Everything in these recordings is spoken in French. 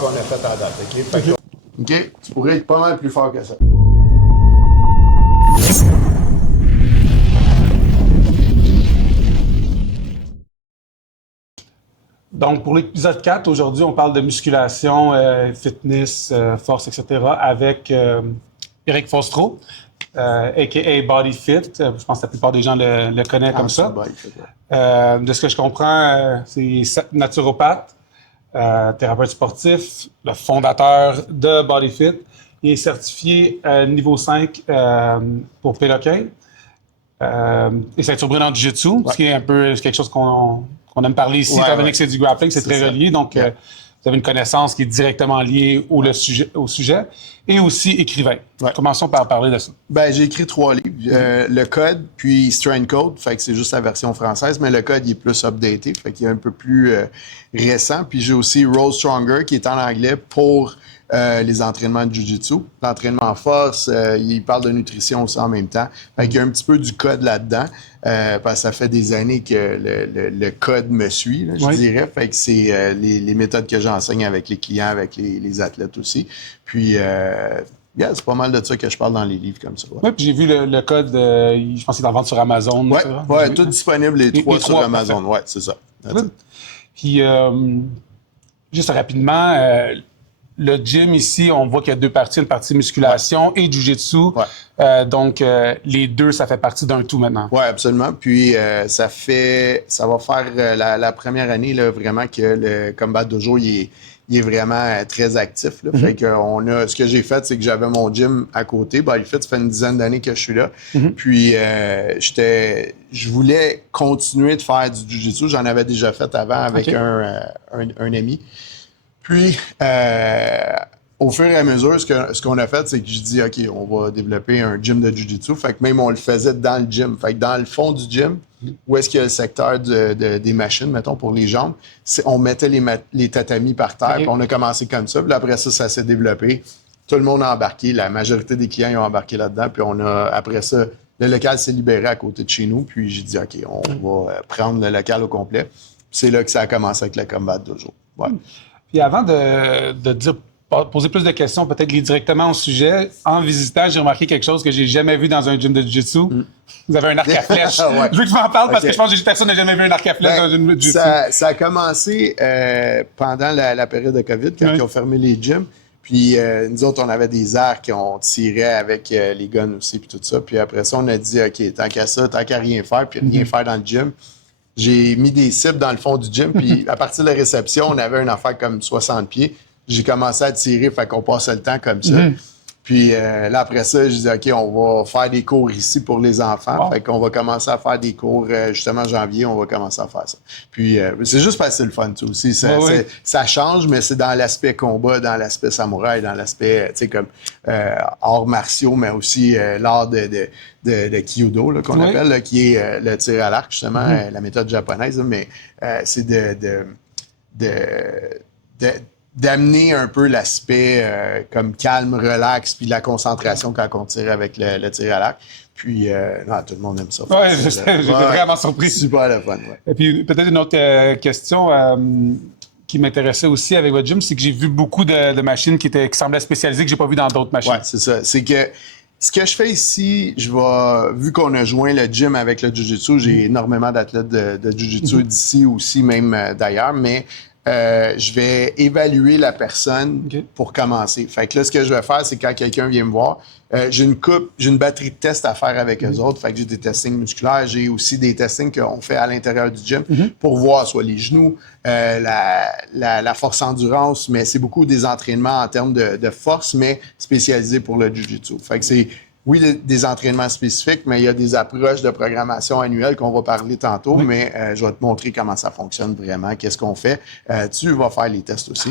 qu'on a fait à date. OK? Fait que, OK? Tu pourrais être pas mal plus fort que ça. Donc, pour l'épisode 4, aujourd'hui, on parle de musculation, fitness, force, etc. avec Eric Fostro, a.k.a. Body Fit. Je pense que la plupart des gens le connaissent comme ça. De ce que je comprends, c'est naturopathe, thérapeute sportif, le fondateur de Body Fit. Il est certifié niveau 5 pour Péloquin et ceinture brune en jiu-jitsu, ce qui est un peu quelque chose qu'on aime parler ici, étant donné que c'est du grappling, c'est très relié. Donc, vous avez une connaissance qui est directement liée au sujet. Et aussi écrivain. Commençons par parler de ça. Ben, j'ai écrit 3 livres. Le Code, puis Strength Code, fait que c'est juste la version française, mais le Code, il est plus updaté, fait qu'il est un peu plus récent. Puis j'ai aussi Roll Stronger, qui est en anglais pour les entraînements de Jiu-Jitsu. L'entraînement en force, il parle de nutrition aussi en même temps. Fait qu'il y a un petit peu du code là-dedans, parce que ça fait des années que le code me suit, là, je dirais. Fait que c'est les méthodes que j'enseigne avec les clients, avec les athlètes aussi. Puis, c'est pas mal de ça que je parle dans les livres comme ça. Oui, puis j'ai vu le code, je pense qu'il est en vente sur Amazon. Oui, tout disponible, les trois sur Amazon. Oui, c'est ça. Puis, juste rapidement, le gym ici, on voit qu'il y a 2 parties, une partie musculation et jiu-jitsu. Donc, les deux, ça fait partie d'un tout maintenant. Oui, absolument. Puis, ça va faire la première année là, vraiment que le Combat Dojo, il est vraiment très actif. Là. Fait que ce que j'ai fait, c'est que j'avais mon gym à côté. Body Fit, ça fait une dizaine d'années que je suis là. Puis, je voulais continuer de faire du jiu-jitsu. J'en avais déjà fait avant avec un ami. Puis, au fur et à mesure, ce qu'on a fait, c'est que je dis, OK, on va développer un gym de jiu-jitsu. Fait que même, on le faisait dans le gym. Fait que dans le fond du gym, où est-ce qu'il y a le secteur des machines, mettons, pour les jambes, on mettait les tatamis par terre, puis on a commencé comme ça. Puis après ça s'est développé. Tout le monde a embarqué. La majorité des clients ils ont embarqué là-dedans. Puis après ça, le local s'est libéré à côté de chez nous. Puis j'ai dit, OK, on va prendre le local au complet. Puis c'est là que ça a commencé avec le Combat Dojo. Ouais. Puis avant de poser plus de questions, peut-être liées directement au sujet, en visitant, j'ai remarqué quelque chose que j'ai jamais vu dans un gym de jiu-jitsu. Vous avez un arc à flèche. Je veux que tu m'en parles parce que je pense que personne n'a jamais vu un arc à flèche dans un gym de jiu-jitsu. Ça a commencé pendant la période de COVID, quand ils ont fermé les gyms. Puis nous autres, on avait des arcs, on tirait avec les guns aussi, puis tout ça. Puis après ça, on a dit, OK, tant qu'à ça, tant qu'à rien faire, puis rien faire dans le gym, j'ai mis des cibles dans le fond du gym, puis à partir de la réception, on avait une affaire comme 60 pieds. J'ai commencé à tirer, fait qu'on passait le temps comme ça. Puis là, après ça, je disais, OK, on va faire des cours ici pour les enfants. Fait qu'on va commencer à faire des cours, justement, janvier, on va commencer à faire ça. Puis c'est juste parce que c'est le fun, tout aussi. Ça change, mais c'est dans l'aspect combat, dans l'aspect samouraï, dans l'aspect, tu sais, comme arts martiaux, mais aussi l'art de Kyudo, là, qu'on appelle, là, qui est le tir à l'arc, justement, la méthode japonaise. Là, mais c'est d'amener un peu l'aspect comme calme, relax, puis la concentration quand on tire avec le tir à l'arc. Puis, tout le monde aime ça. Oui, j'étais vraiment surpris. Super le fun, Et puis, peut-être une autre question qui m'intéressait aussi avec votre gym, c'est que j'ai vu beaucoup de machines qui semblaient spécialisées que j'ai pas vu dans d'autres machines. Oui, c'est ça. C'est que ce que je fais ici, vu qu'on a joint le gym avec le jiu-jitsu, j'ai énormément d'athlètes de jiu-jitsu d'ici aussi, même d'ailleurs, mais je vais évaluer la personne pour commencer. Fait que là, ce que je vais faire, c'est quand quelqu'un vient me voir, j'ai une batterie de tests à faire avec eux autres. Fait que j'ai des testings musculaires, j'ai aussi des testings qu'on fait à l'intérieur du gym pour voir soit les genoux, la force endurance, mais c'est beaucoup des entraînements en termes de force, mais spécialisés pour le jiu-jitsu. Fait que c'est des entraînements spécifiques, mais il y a des approches de programmation annuelle qu'on va parler tantôt, mais je vais te montrer comment ça fonctionne vraiment, qu'est-ce qu'on fait. Tu vas faire les tests aussi.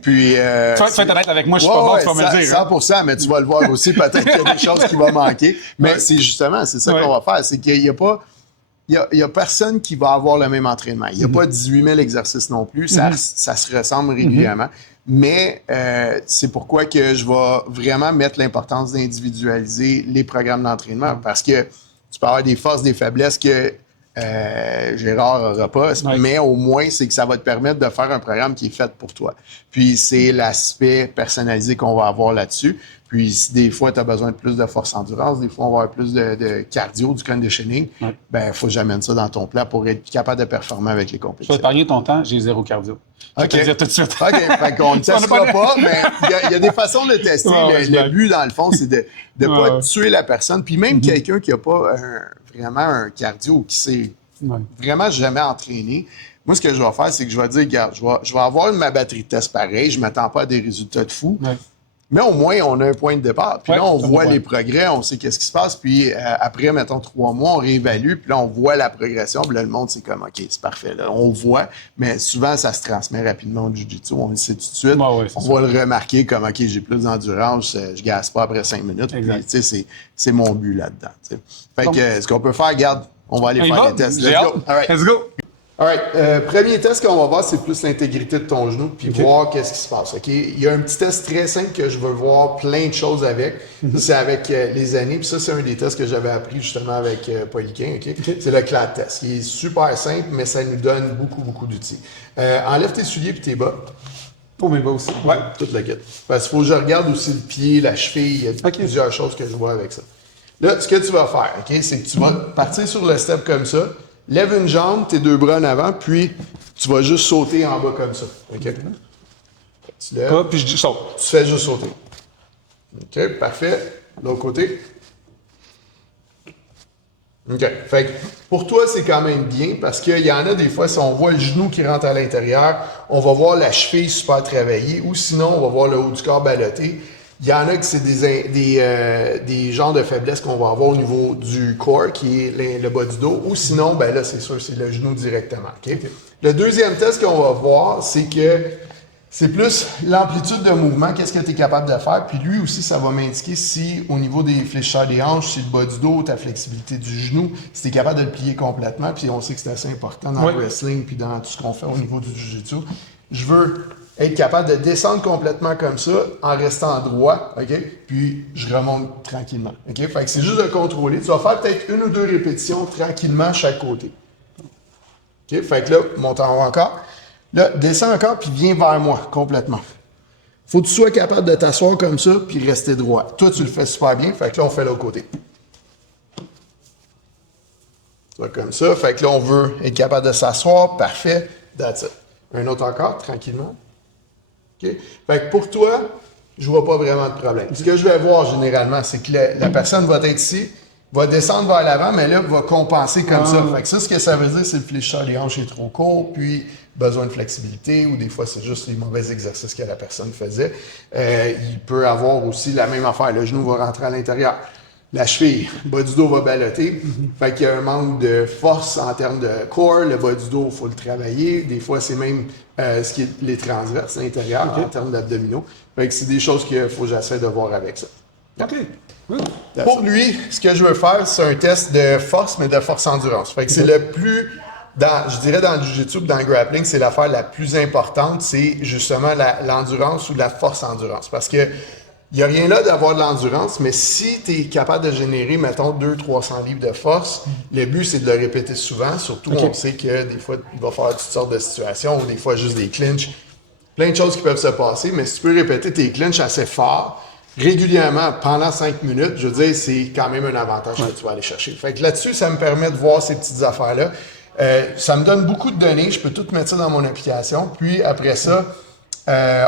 Puis, tu vas être honnête avec moi, je suis pas bon, tu vas me le dire. 100%, mais tu vas le voir aussi, peut-être qu'il y a des choses qui vont manquer. Mais c'est justement, c'est ça qu'on va faire, c'est qu'il n'y a pas... Il y a personne qui va avoir le même entraînement. Il n'y a pas 18 000 exercices non plus. Ça se ressemble régulièrement. Mais c'est pourquoi que je vais vraiment mettre l'importance d'individualiser les programmes d'entraînement. Parce que tu peux avoir des forces, des faiblesses que Gérard n'aura pas, Ouais. mais au moins, c'est que ça va te permettre de faire un programme qui est fait pour toi. Puis, c'est l'aspect personnalisé qu'on va avoir là-dessus. Puis, si des fois, tu as besoin de plus de force endurance, des fois, on va avoir plus de cardio, du conditioning, ben, il faut que j'amène ça dans ton plan pour être capable de performer avec les Je vais compétitions. épargner ton temps, j'ai 0 cardio. Je vais te le dire tout de suite. OK, fait qu'on ne testera pas, mais il y a des façons de tester. Le but, dans le fond, c'est de ne pas tuer la personne. Puis même quelqu'un qui n'a pas vraiment un cardio ou qui s'est vraiment jamais entraîné, moi, ce que je vais faire, c'est que je vais dire, regarde, je vais avoir ma batterie de test pareil, je ne m'attends pas à des résultats de fou. Mais au moins, on a un point de départ. Puis là, on voit les progrès, on sait qu'est-ce qui se passe. Puis après, mettons, 3 mois, on réévalue. Puis là, on voit la progression. Puis là, le monde, c'est comme, OK, c'est parfait. Là, on voit. Mais souvent, ça se transmet rapidement au jiu-jitsu. On le sait tout de suite. On va le remarquer comme, OK, j'ai plus d'endurance. Je gasse pas après 5 minutes. Puis, tu sais, c'est mon but là-dedans. T'sais. Fait que ce qu'on peut faire, regarde, on va aller faire les tests. Let's go. All right. Let's go. All right. Premier test qu'on va voir, c'est plus l'intégrité de ton genou, puis voir qu'est-ce qui se passe. OK? Il y a un petit test très simple que je veux voir plein de choses avec. Ça, c'est avec les années. Puis ça, c'est un des tests que j'avais appris justement avec Poliquin. OK? C'est le CLAD test. Il est super simple, mais ça nous donne beaucoup, beaucoup d'outils. Enlève tes souliers puis tes bas. Pour mes bas aussi. Ouais, toute la guette. Parce qu'il faut que je regarde aussi le pied, la cheville. Il y a plusieurs choses que je vois avec ça. Là, ce que tu vas faire, OK, c'est que tu vas partir sur le step comme ça. Lève une jambe, tes 2 bras en avant, puis tu vas juste sauter en bas comme ça. OK? Tu lèves. Ah, puis je saute. Tu fais juste sauter. OK, parfait. L'autre côté. OK. Fait que pour toi, c'est quand même bien parce qu'il y en a des fois, si on voit le genou qui rentre à l'intérieur, on va voir la cheville super travaillée ou sinon, on va voir le haut du corps ballotté. Il y en a que c'est des genres de faiblesses qu'on va avoir au niveau du corps, qui est le bas du dos, ou sinon, ben là, c'est sûr, c'est le genou directement. Okay? Le deuxième test qu'on va voir, c'est que c'est plus l'amplitude de mouvement, qu'est-ce que tu es capable de faire. Puis lui aussi, ça va m'indiquer si, au niveau des fléchisseurs des hanches, si le bas du dos, ta flexibilité du genou, si tu es capable de le plier complètement. Puis on sait que c'est assez important dans le wrestling, puis dans tout ce qu'on fait au niveau du jiu-jitsu. Je veux être capable de descendre complètement comme ça en restant droit, OK? Puis je remonte tranquillement, OK? Fait que c'est juste de contrôler. Tu vas faire peut-être 1 ou 2 répétitions tranquillement chaque côté. OK? Fait que là, monte en haut encore. Là, descends encore puis viens vers moi complètement. Faut que tu sois capable de t'asseoir comme ça puis rester droit. Toi, tu le fais super bien. Fait que là, on fait l'autre côté. Tu vois, comme ça. Fait que là, on veut être capable de s'asseoir. Parfait. That's it. Un autre encore, tranquillement. OK? Fait que pour toi, je vois pas vraiment de problème. Ce que je vais voir généralement, c'est que la personne va être ici, va descendre vers l'avant, mais là, va compenser comme ça. Fait que ça, ce que ça veut dire, c'est que le fléchisseur des hanches est trop court, puis besoin de flexibilité, ou des fois, c'est juste les mauvais exercices que la personne faisait. Il peut avoir aussi la même affaire. Le genou va rentrer à l'intérieur. La cheville, le bas du dos va balloter. Fait qu'il y a un manque de force en termes de core. Le bas du dos, il faut le travailler. Des fois, c'est même ce qui est les transverses à l'intérieur en termes d'abdominaux. Fait que c'est des choses qu'il faut que j'essaie de voir avec ça. OK. Pour lui, ce que je veux faire, c'est un test de force, mais de force-endurance. Fait que c'est le plus, je dirais dans le jiu-jitsu, dans le grappling, c'est l'affaire la plus importante, c'est justement l'endurance ou la force-endurance. Parce que il n'y a rien là d'avoir de l'endurance, mais si tu es capable de générer, mettons, 200-300 livres de force, le but, c'est de le répéter souvent. Surtout, on sait que des fois, il va falloir toutes sortes de situations, ou des fois, juste des clinches. Plein de choses qui peuvent se passer, mais si tu peux répéter tes clinches assez fort, régulièrement, pendant 5 minutes, je veux dire, c'est quand même un avantage que tu vas aller chercher. Fait que là-dessus, ça me permet de voir ces petites affaires-là. Ça me donne beaucoup de données. Je peux tout mettre ça dans mon application. Puis, après ça,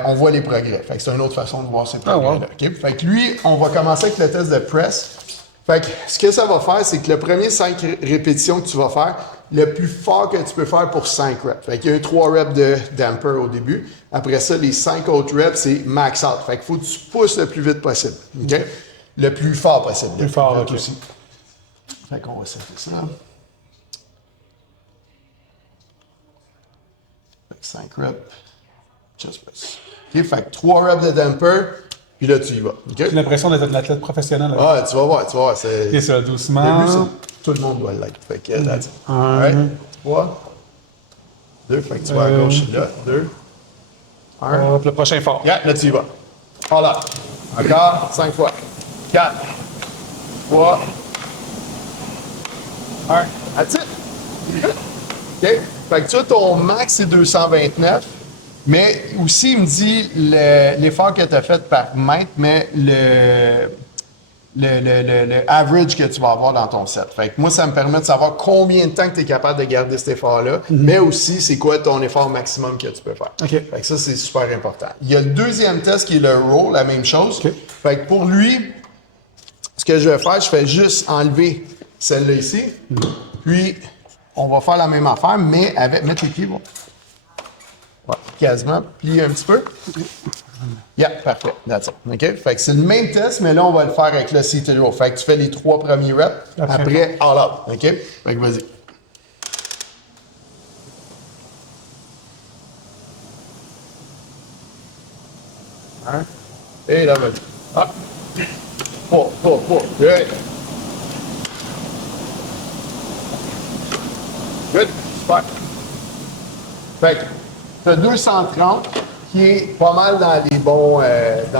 on voit les progrès. Fait que c'est une autre façon de voir ces progrès-là. Okay? Fait que lui, on va commencer avec le test de press. Fait que ce que ça va faire, c'est que le premier 5 répétitions que tu vas faire, le plus fort que tu peux faire pour 5 reps. Fait qu'il y a un 3 reps de damper au début. Après ça, les 5 autres reps, c'est max out. Fait qu'il faut que tu pousses le plus vite possible. Okay? Le plus fort possible. Le plus fort aussi. Fait qu'on va setter ça. Fait que 5 reps. Just press. OK, fait que 3 reps de damper, puis là, tu y vas. Okay? J'ai l'impression d'être un athlète professionnel. Ah, tu vas voir. Et ça, doucement. Le but, c'est tout le monde doit l'être. Fait que, that's it. Alright. 3, 2, fait que tu vas à gauche, là. 2, 1. Le prochain fort. Yeah, là, tu y vas. Voilà. Encore, 5 fois. 4, 3, 1. That's it. OK? Fait que tu vois, ton max, c'est 229. Mais aussi, il me dit l'effort que tu as fait par mètre, mais le average que tu vas avoir dans ton set. Fait que moi, ça me permet de savoir combien de temps que tu es capable de garder cet effort-là, mais aussi, c'est quoi ton effort maximum que tu peux faire. OK. Fait que ça, c'est super important. Il y a le deuxième test qui est le row, la même chose. OK. Fait que pour lui, ce que je vais faire, je fais juste enlever celle-là ici. Puis, on va faire la même affaire, mais avec... Mets tes pieds, bon. Ouais, quasiment. Plier un petit peu. Yeah, parfait. That's it. OK? Fait que c'est le même test, mais là, on va le faire avec le seated row. Fait que tu fais les 3 premiers reps, après all out. OK? Fait que vas-y. Hein? Et là, vas-y. Hop. Pour. Good. Good. Super. Fait que t'as 230 qui est pas mal dans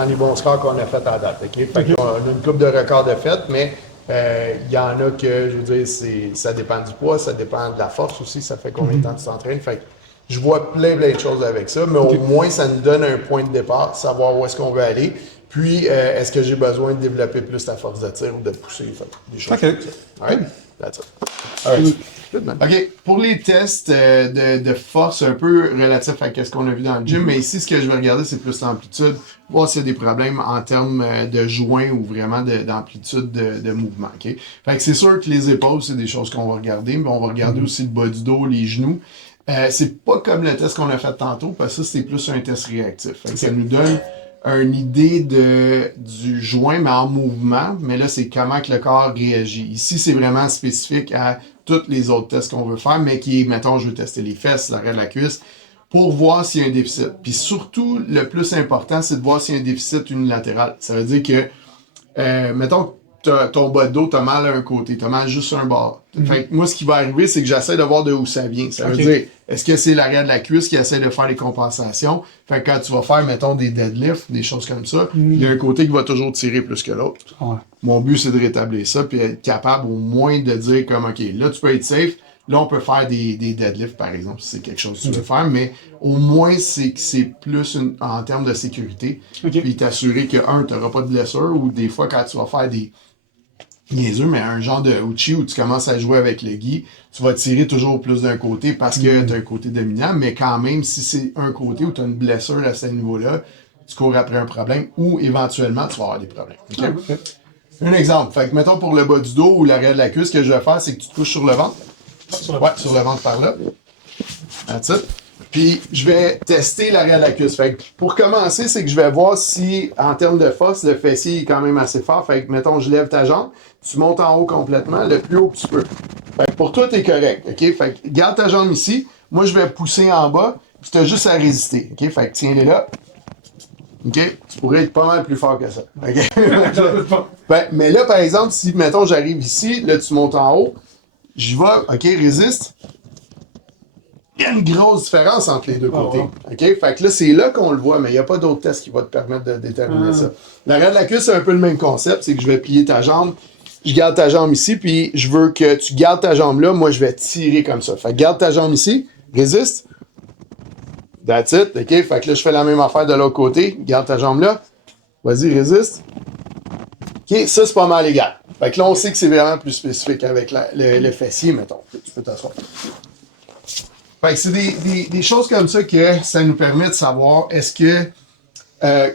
les bons scores qu'on a fait à date. OK? Fait qu'on a une coupe de records de fait, mais il y en a que, je veux dire, ça dépend du poids, ça dépend de la force aussi, ça fait combien de temps tu t'entraînes. Fait que je vois plein de choses avec ça, mais au moins, ça nous donne un point de départ, savoir où est-ce qu'on veut aller. Puis, est-ce que j'ai besoin de développer plus ta force de tir ou de pousser? Fait, des choses comme ça. All right? That's it. All right. OK. Pour les tests de force un peu relatifs à ce qu'on a vu dans le gym, mais ici, ce que je vais regarder, c'est plus l'amplitude, voir s'il y a des problèmes en termes de joints ou vraiment d'amplitude de mouvement. OK? Fait que c'est sûr que les épaules, c'est des choses qu'on va regarder, mais on va regarder aussi le bas du dos, les genoux. C'est pas comme le test qu'on a fait tantôt, parce que ça, c'est plus un test réactif. Fait que ça nous donne une idée du joint, mais en mouvement. Mais là, c'est comment que le corps réagit. Ici, c'est vraiment spécifique à tous les autres tests qu'on veut faire, mais qui est, mettons, je veux tester les fesses, l'arrêt de la cuisse, pour voir s'il y a un déficit. Puis surtout, le plus important, c'est de voir s'il y a un déficit unilatéral. Ça veut dire que, mettons, ton bas de dos, t'as mal à un côté, t'as mal juste sur un bord. Fait que moi, ce qui va arriver, c'est que j'essaie de voir de où ça vient. Ça veut dire, est-ce que c'est l'arrière de la cuisse qui essaie de faire les compensations? Fait que quand tu vas faire, mettons, des deadlifts, des choses comme ça, il y a un côté qui va toujours tirer plus que l'autre. Ouais. Mon but, c'est de rétablir ça, puis être capable au moins de dire comme, OK, là, tu peux être safe. Là, on peut faire des deadlifts, par exemple, si c'est quelque chose que tu veux faire, mais au moins, c'est plus en termes de sécurité. Puis t'assurer que, tu n'auras pas de blessure, ou des fois, quand tu vas faire des niaiseux, mais un genre de uchi où tu commences à jouer avec le gi, tu vas tirer toujours plus d'un côté parce que tu as un côté dominant, mais quand même, si c'est un côté où tu as une blessure à ce niveau-là, tu cours après un problème ou éventuellement, tu vas avoir des problèmes. Okay? Un exemple. Fait que, mettons, pour le bas du dos ou l'arrière de la cuisse, ce que je vais faire, c'est que tu te couches sur le ventre. Ouais, sur le ventre par là. That's it. Puis, je vais tester l'arrière de la cuisse. Fait que, pour commencer, c'est que je vais voir si, en termes de force, le fessier est quand même assez fort. Fait que, mettons, je lève ta jambe, tu montes en haut complètement, le plus haut que tu peux. Fait que pour toi, t'es correct, OK? Fait que, garde ta jambe ici. Moi, je vais pousser en bas, puis t'as juste à résister, OK? Fait que, tiens-les là. OK? Tu pourrais être pas mal plus fort que ça. OK? Ben, mais là, par exemple, si, mettons, j'arrive ici, là, tu montes en haut, j'y vais, OK, résiste. Il y a une grosse différence entre les deux côtés. OK? Fait que là, c'est là qu'on le voit, mais il n'y a pas d'autre test qui va te permettre de déterminer ça. L'arrière de la cuisse, c'est un peu le même concept, c'est que je vais plier ta jambe, je garde ta jambe ici, puis je veux que tu gardes ta jambe là, moi je vais tirer comme ça. Fait que garde ta jambe ici, résiste. That's it, OK? Fait que là, je fais la même affaire de l'autre côté, garde ta jambe là. Vas-y, résiste. OK, ça c'est pas mal égal. Fait que là, on sait que c'est vraiment plus spécifique avec le fessier, mettons. Tu peux t'asseoir. Fait que c'est des choses comme ça que ça nous permet de savoir est-ce que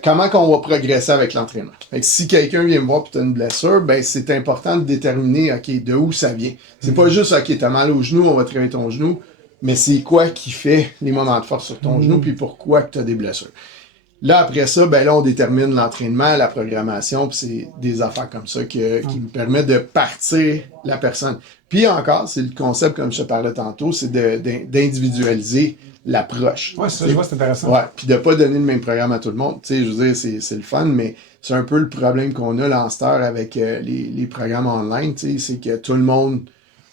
comment qu'on va progresser avec l'entraînement. Fait que si quelqu'un vient me voir et tu as une blessure, ben c'est important de déterminer OK, de où ça vient. C'est pas juste OK, tu as mal au genou, on va travailler ton genou, mais c'est quoi qui fait les moments de force sur ton genou puis pourquoi tu as des blessures. Là, après ça, ben là, on détermine l'entraînement, la programmation, puis c'est des affaires comme ça qui nous permettent de partir la personne. Puis encore, c'est le concept, comme je te parlais tantôt, c'est d'individualiser l'approche. Ouais, ça, je vois, c'est intéressant. Ouais, puis de pas donner le même programme à tout le monde. Tu sais, je veux dire, c'est le fun, mais c'est un peu le problème qu'on a là en cette heure avec les programmes online, tu sais, c'est que tout le monde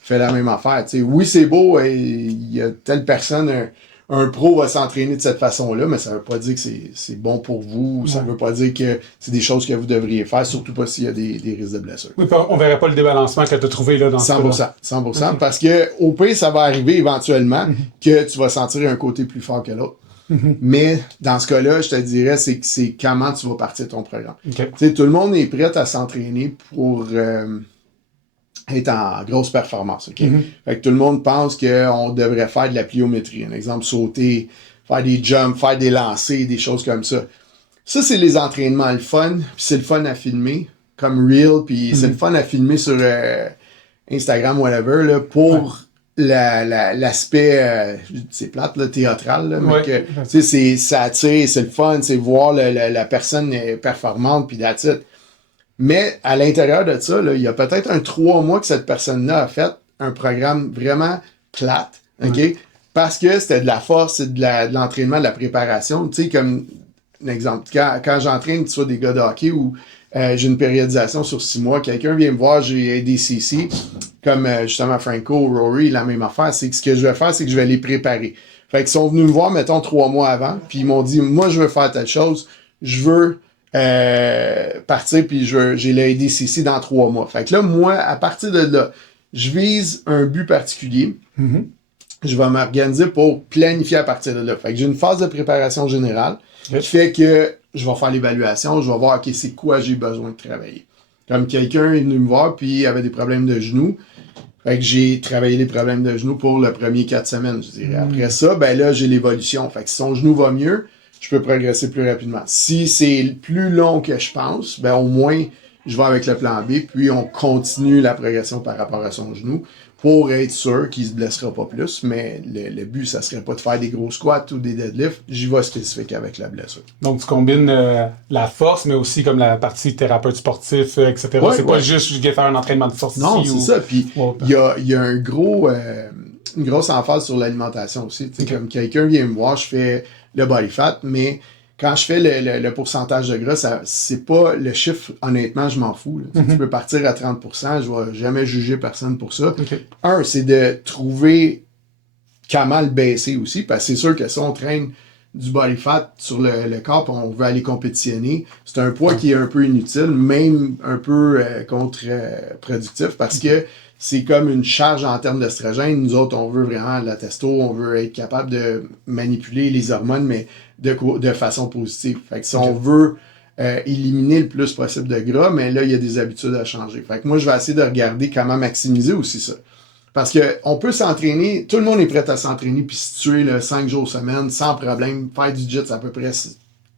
fait la même affaire. Tu sais, oui, c'est beau, il y a telle personne, un pro va s'entraîner de cette façon-là, mais ça veut pas dire que c'est bon pour vous, ça veut pas dire que c'est des choses que vous devriez faire, surtout pas s'il y a des risques de blessure. Oui, on verrait pas le débalancement que tu as trouvé là dans 100%, 100%, parce que au pire, ça va arriver éventuellement que tu vas sentir un côté plus fort que l'autre. Mais dans ce cas-là, je te dirais, c'est comment tu vas partir ton programme. Okay. Tu sais, tout le monde est prêt à s'entraîner pour être en grosse performance. Okay? Fait que tout le monde pense qu'on devrait faire de la pliométrie. Un exemple, sauter, faire des jumps, faire des lancers, des choses comme ça. Ça, c'est les entraînements le fun, puis c'est le fun à filmer, comme Reel, puis c'est le fun à filmer sur Instagram, whatever, là, pour l'aspect, c'est plate, là, théâtral, là, mais que, ça attire, c'est le fun, c'est voir la personne performante, puis that's it. Mais à l'intérieur de ça, là, il y a peut-être 3 mois que cette personne-là a fait un programme vraiment plate, OK? Parce que c'était de la force, c'est de l'entraînement, de la préparation. Tu sais, comme un exemple, quand j'entraîne soit des gars de hockey ou j'ai une périodisation sur 6 mois, quelqu'un vient me voir, j'ai des CC, comme justement Franco, Rory, la même affaire, c'est que ce que je vais faire, c'est que je vais les préparer. Fait qu'ils sont venus me voir, mettons, 3 mois avant, puis ils m'ont dit, moi, je veux faire telle chose, je veux partir, puis j'ai le ADCC dans 3 mois. Fait que là, moi, à partir de là, je vise un but particulier. Je vais m'organiser pour planifier à partir de là. Fait que j'ai une phase de préparation générale qui fait que je vais faire l'évaluation, je vais voir, OK, c'est quoi j'ai besoin de travailler. Comme quelqu'un est venu me voir, puis il avait des problèmes de genoux. Fait que j'ai travaillé les problèmes de genoux pour le premier 4 semaines, je dirais. Après ça, ben là, j'ai l'évolution. Fait que si son genou va mieux, je peux progresser plus rapidement. Si c'est plus long que je pense, ben au moins, je vais avec le plan B, puis on continue la progression par rapport à son genou pour être sûr qu'il ne se blessera pas plus. Mais le but, ça serait pas de faire des gros squats ou des deadlifts. J'y vais spécifique avec la blessure. Donc, tu combines la force, mais aussi comme la partie thérapeute sportif, etc. Ouais, c'est pas juste je vais faire un entraînement de force non, ici. Non, c'est ça. Puis, il y a une grosse emphase sur l'alimentation aussi. Comme quelqu'un vient me voir, je fais le body fat, mais quand je fais le pourcentage de gras, c'est pas le chiffre, honnêtement, je m'en fous. Tu peux partir à 30%, je vais jamais juger personne pour ça. C'est de trouver comment le baisser aussi, parce que c'est sûr que si on traîne du body fat sur le corps, on veut aller compétitionner, c'est un poids qui est un peu inutile, même un peu contre-productif, parce que c'est comme une charge en termes d'estrogène. Nous autres, on veut vraiment la testo, on veut être capable de manipuler les hormones, mais de façon positive. Fait que si on veut éliminer le plus possible de gras, mais là, il y a des habitudes à changer. Fait que moi, je vais essayer de regarder comment maximiser aussi ça. Parce que on peut s'entraîner, tout le monde est prêt à s'entraîner puis se tuer 5 jours semaine sans problème, faire du jet à peu près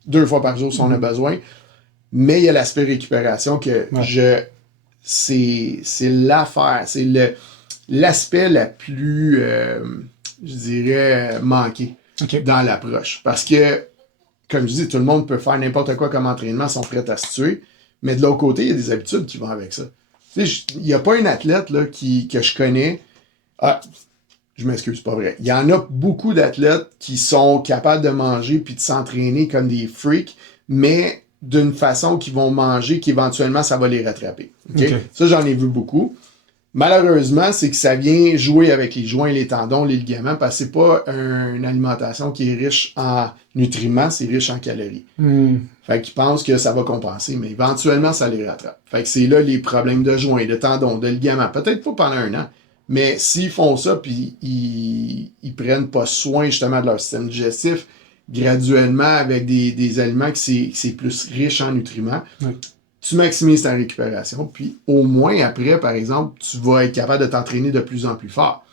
2 fois par jour si on a besoin. Mais il y a l'aspect récupération que c'est l'affaire, c'est l'aspect la plus, je dirais, manqué dans l'approche. Parce que, comme je dis, tout le monde peut faire n'importe quoi comme entraînement, sont prêts à se tuer. Mais de l'autre côté, il y a des habitudes qui vont avec ça. Tu sais, il n'y a pas un athlète là, que je connais. Ah, je m'excuse, c'est pas vrai. Il y en a beaucoup d'athlètes qui sont capables de manger puis de s'entraîner comme des freaks, mais d'une façon qu'ils vont manger qu'éventuellement ça va les rattraper. Okay? Ça, j'en ai vu beaucoup. Malheureusement, c'est que ça vient jouer avec les joints, les tendons, les ligaments, parce que c'est pas une alimentation qui est riche en nutriments, c'est riche en calories. Fait qu'ils pensent que ça va compenser, mais éventuellement, ça les rattrape. Fait que c'est là les problèmes de joints, de tendons, de ligaments. Peut-être pas pendant 1 an, mais s'ils font ça, puis ils prennent pas soin justement de leur système digestif, graduellement avec des aliments qui c'est plus riche en nutriments, tu maximises ta récupération, puis au moins après, par exemple, tu vas être capable de t'entraîner de plus en plus fort.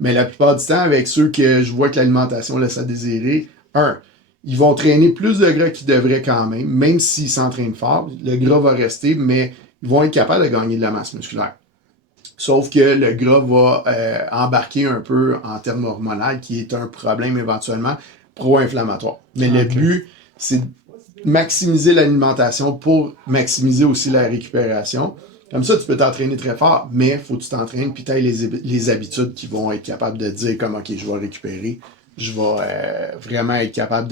Mais la plupart du temps, avec ceux que je vois que l'alimentation laisse à désirer, ils vont traîner plus de gras qu'ils devraient quand même s'ils s'entraînent fort, le gras va rester, mais ils vont être capables de gagner de la masse musculaire. Sauf que le gras va embarquer un peu en termes hormonaux, qui est un problème éventuellement pro-inflammatoire. Mais le but, c'est maximiser l'alimentation pour maximiser aussi la récupération. Comme ça, tu peux t'entraîner très fort, mais il faut que tu t'entraînes puis tu aies les habitudes qui vont être capables de dire comme OK, je vais récupérer, je vais vraiment être capable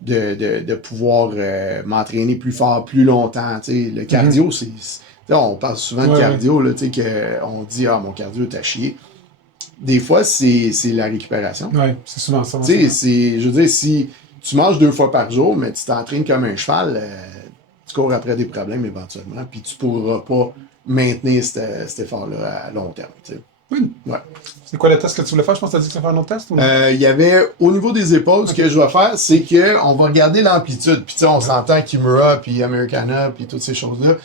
de pouvoir m'entraîner plus fort, plus longtemps. T'sais. Le cardio, on parle souvent de cardio, là, qu'on dit mon cardio est à chier. des fois, c'est la récupération. Oui, c'est souvent ça. Tu sais, je veux dire, si tu manges 2 fois par jour, mais tu t'entraînes comme un cheval, tu cours après des problèmes éventuellement, puis tu pourras pas maintenir cet effort-là à long terme. Tu sais. Oui. Ouais. C'est quoi le test que tu voulais faire? Je pense que tu as dit que tu voulais faire un autre test? Ou... Il y avait, au niveau des épaules, ce que je vais faire, c'est qu'on va regarder l'amplitude. Puis tu sais, on s'entend Kimura, puis Americana, puis toutes ces choses-là.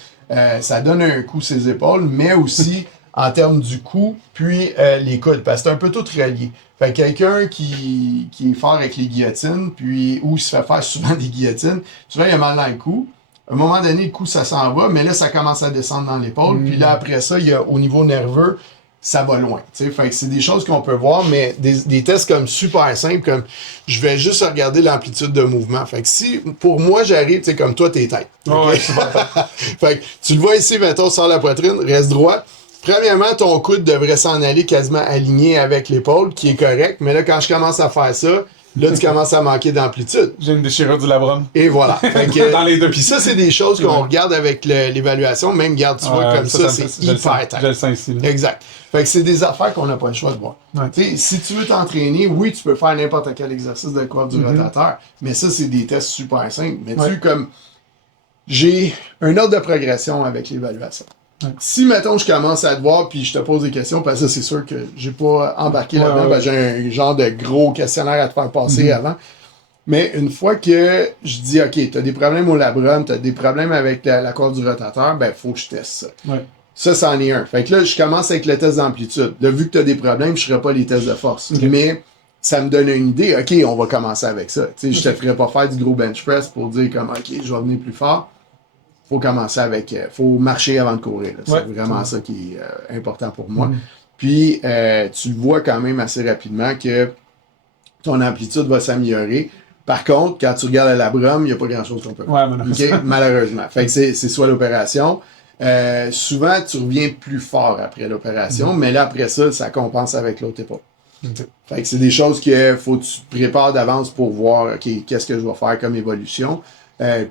Ça donne un coup ses épaules, mais aussi en termes du cou, puis les coudes, parce que c'est un peu tout relié. Fait que quelqu'un qui est fort avec les guillotines, puis ou il se fait faire souvent des guillotines, souvent il a mal dans le cou. À un moment donné, le cou, ça s'en va, mais là, ça commence à descendre dans l'épaule. Puis là, après ça, il y a, au niveau nerveux, ça va loin. T'sais. Fait que c'est des choses qu'on peut voir, mais des tests comme super simples, comme je vais juste regarder l'amplitude de mouvement. Fait que si, pour moi, j'arrive, tu sais, comme toi, t'es tête. Okay? Ouais, super. Fait que tu le vois ici, mettons, sur la poitrine, reste droit. Premièrement, ton coude devrait s'en aller quasiment aligné avec l'épaule, qui est correct. Mais là, quand je commence à faire ça, là, tu commences à manquer d'amplitude. J'ai une déchirure du labrum. Et voilà. Fait que, dans les deux. Puis ça, c'est des choses qu'on regarde avec l'évaluation. Même, regarde, tu vois, comme ça c'est hyper tight. Je le sens ici. Là. Exact. Fait que c'est des affaires qu'on n'a pas le choix de voir. Ouais. Si tu veux t'entraîner, oui, tu peux faire n'importe quel exercice de corps du rotateur, mais ça, c'est des tests super simples. Mais tu comme j'ai un ordre de progression avec l'évaluation. Ouais. Si, mettons, je commence à te voir puis je te pose des questions, parce que ça, c'est sûr que j'ai pas embarqué là-dedans, parce que j'ai un genre de gros questionnaire à te faire passer avant. Mais une fois que je dis, OK, tu as des problèmes au labrum, tu as des problèmes avec la corde du rotateur, ben, faut que je teste ça. Ouais. Ça, c'en est un. Fait que là, je commence avec le test d'amplitude. Là, vu que tu as des problèmes, je ne ferai pas les tests de force. Okay. Mais ça me donne une idée. OK, on va commencer avec ça. Tu sais, je te ferai pas faire du gros bench press pour dire comme, OK, je vais venir plus fort. Faut commencer avec... faut marcher avant de courir. C'est vraiment ça qui est important pour moi. Puis, tu le vois quand même assez rapidement que ton amplitude va s'améliorer. Par contre, quand tu regardes le labrum, il n'y a pas grand-chose qu'on peut faire. Okay? Malheureusement. Fait que c'est soit l'opération. Souvent, tu reviens plus fort après l'opération, mais là, après ça, ça compense avec l'autre épaule. Fait que c'est des choses que faut que tu te prépares d'avance pour voir, OK, qu'est-ce que je vais faire comme évolution.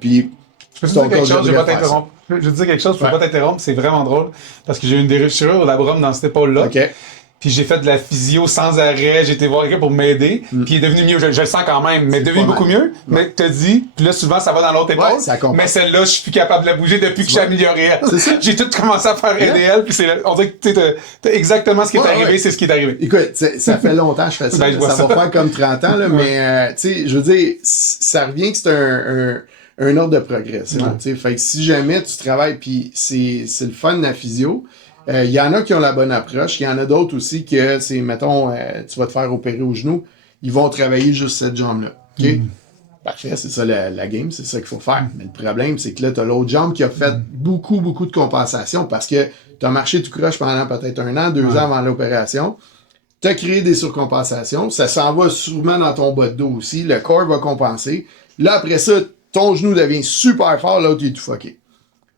Puis, je peux te dire quelque chose, je vais pas t'interrompre. Je vais te dire quelque chose, je peux pas t'interrompre, c'est vraiment drôle, parce que j'ai eu une déchirure au labrum dans cette épaule-là. Okay. Puis j'ai fait de la physio sans arrêt, j'ai été voir quelqu'un pour m'aider, puis il est devenu mieux, je le sens quand même, mais devenu beaucoup mieux. Mais t'as dit, puis là souvent ça va dans l'autre épaule, mais celle-là je suis plus capable de la bouger depuis que j'ai amélioré. J'ai tout commencé à faire RDL, puis on dirait que t'as exactement ce qui est arrivé, c'est ce qui est arrivé. Écoute, ça fait longtemps que je fais ça, ça va faire comme 30 ans, là, mais tu sais, je veux dire, ça revient que c'est un ordre de progression. Fait que si jamais tu travailles, puis c'est le fun de la physio, il y en a qui ont la bonne approche. Il y en a d'autres aussi que c'est, mettons, tu vas te faire opérer au genou, ils vont travailler juste cette jambe-là. OK? Parfait, c'est ça la game, c'est ça qu'il faut faire. Mais le problème, c'est que là, tu as l'autre jambe qui a fait beaucoup de compensation parce que tu as marché tout croche pendant peut-être 1 an, 2 ans avant l'opération. Tu as créé des surcompensations. Ça s'en va souvent dans ton bas de dos aussi. Le corps va compenser. Là, après ça, ton genou devient super fort, l'autre il est tout fucké.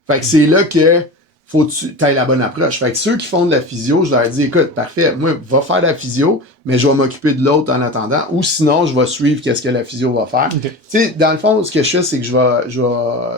Fait que c'est là que faut que tu aies la bonne approche. Fait que ceux qui font de la physio, je leur dis, écoute, parfait, moi, va faire de la physio, mais je vais m'occuper de l'autre en attendant, ou sinon, je vais suivre qu'est-ce que la physio va faire. Okay. Tu sais, dans le fond, ce que je fais, c'est que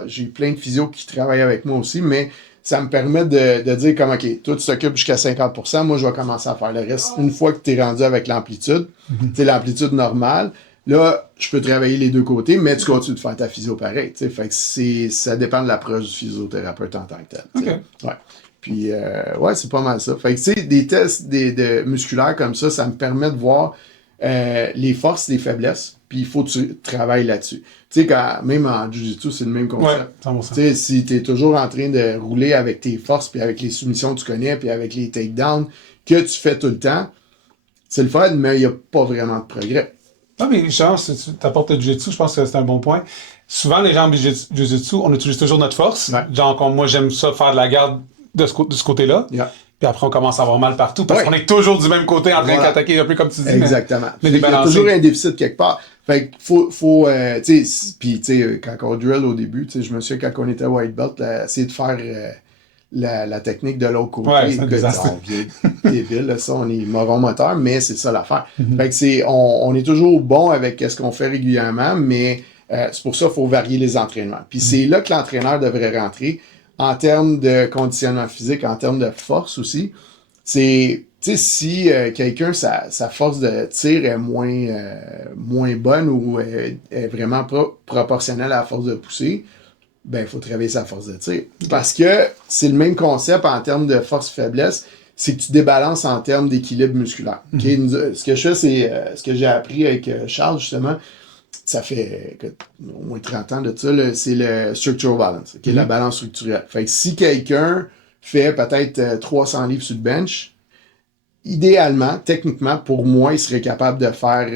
j'ai plein de physios qui travaillent avec moi aussi, mais ça me permet de dire comme, OK, toi, tu t'occupes jusqu'à 50%, moi, je vais commencer à faire le reste. Une fois que tu es rendu avec l'amplitude, tu sais, l'amplitude normale, là, je peux travailler les deux côtés, mais tu continues de faire ta physio pareil. T'sais. Fait que ça dépend de l'approche du physiothérapeute en tant que tel. Okay. Ouais. Puis, ouais, c'est pas mal ça. Fait que, tu sais, des tests de musculaires comme ça me permet de voir les forces, les faiblesses, puis il faut que tu travailles là-dessus. Tu sais, même en Jiu-Jitsu, c'est le même concept. Ouais, tu sais, si tu es toujours en train de rouler avec tes forces, puis avec les soumissions que tu connais, puis avec les takedowns que tu fais tout le temps, c'est le fun, mais il n'y a pas vraiment de progrès. Non, mais genre, si tu t'apportes le Jiu-Jitsu, je pense que c'est un bon point. Souvent, les gens en Jiu-Jitsu, on utilise toujours notre force. Ouais. Genre, moi, j'aime ça, faire de la garde de ce côté-là. Yeah. Puis après, on commence à avoir mal partout parce qu'on est toujours du même côté en train d'attaquer, un peu comme tu dis. Exactement. Mais il y a toujours un déficit quelque part. Fait qu'il faut tu sais, puis tu sais, quand on drill au début, tu sais, je me souviens quand on était white belt, essayer de faire la technique de l'autre côté. Ouais, c'est un désastre. On vient débile, là, ça, on est moron moteur, mais c'est ça l'affaire. Fait que on est toujours bon avec ce qu'on fait régulièrement, mais c'est pour ça qu'il faut varier les entraînements. Puis c'est là que l'entraîneur devrait rentrer en termes de conditionnement physique, en termes de force aussi. C'est, tu sais, si quelqu'un, sa force de tir est moins bonne ou est vraiment proportionnelle à la force de poussée, ben, il faut travailler sa force de tir. Parce que c'est le même concept en termes de force-faiblesse, c'est que tu débalances en termes d'équilibre musculaire. Okay? Ce que je fais, c'est ce que j'ai appris avec Charles, justement, ça fait au moins 30 ans de ça, là, c'est le structural balance, okay? La balance structurelle. Fait que si quelqu'un fait peut-être 300 livres sur le bench, idéalement, techniquement, pour moi, il serait capable de faire